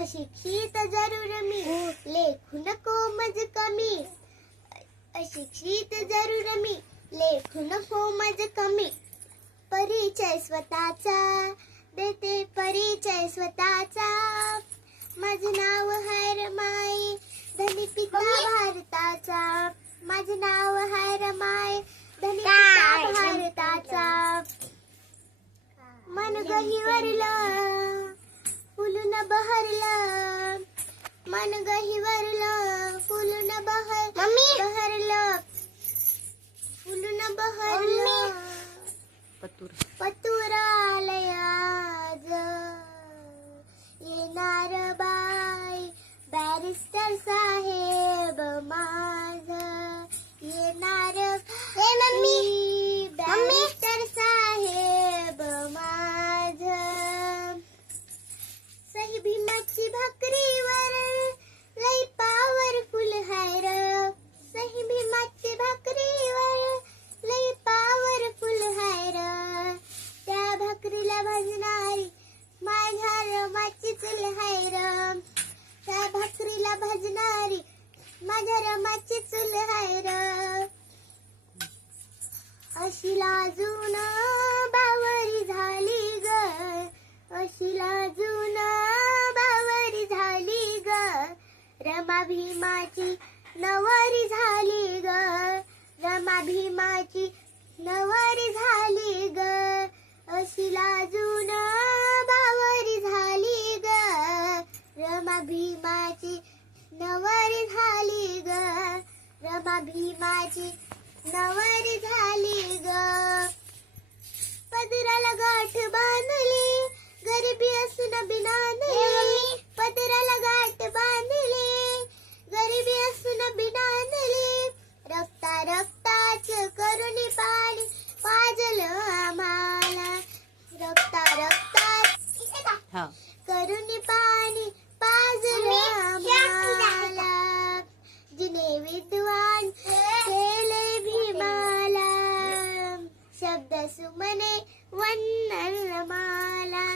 अशिक्षित जरूर मी, लेखू नको मज कमी. अशिक्षित जरूर मी, लेखू नको मज कमी. परिचय स्वतःचा देते, परिचय स्वतःचा. माझं नाव हाय रमाई, धनी पिता भारताचा. माझं नाव हाय रमाई, धनी पिता भारताचा. मन गहिवरलं फुलून बहरलं, मन गहिवरलं फुलून बहरलं, फुलून बहरलं. पतुरालय आज येणार बाई, बॅरिस्टर साहेब माझ येणार. बॅरिस्टर साहेब माझ. सही भीमाची भाकरीवर लई पॉवरफुल हाय र. सही भीमाची भाकरीवर लई पॉवरफुल हाय र. त्या भाकरीला भाजणारी माझ्या रमाची चूल हाय र. त्या भाकरीला भाजणारी माझ्या रमाची चूल हाय र. अशी लाजून बावरी झाली ग, अशी लाजून बावरी झाली ग. रमा भीमाची नवरी झाली ग, रमा भीमाची नवरी झाली ग. अशी लाजून बावरी झाली ग, रमा भीमाची नवरी झाली ग, रमा भीमाची नवरी झाली ग. पदराला गाठ बांधली, गरिबी असून बिनांधली. पदराला गाठ बांधली, गरिबी असून बिनांधली. रक्ता रक्ताच करुणी पाणी पाजलं आम्हाला. रक्ता रक्ताच करुणी पाणी पाजलं आम्हाला. जिने विद्वान केले भीमाला, शब्द सुमने वंदन रमाला.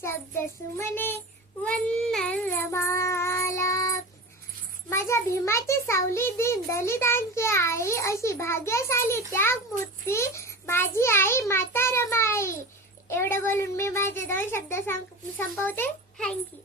शब्द सुमने वंदन रमाला. माझ्या भीमाची सावली दिन दलितांची आई, अशी भाग्यशाली त्यागमूर्ती माझी आई माता रमाई. एवढं बोलून मी माझे 2 शब्द संपवते. थँक्यू.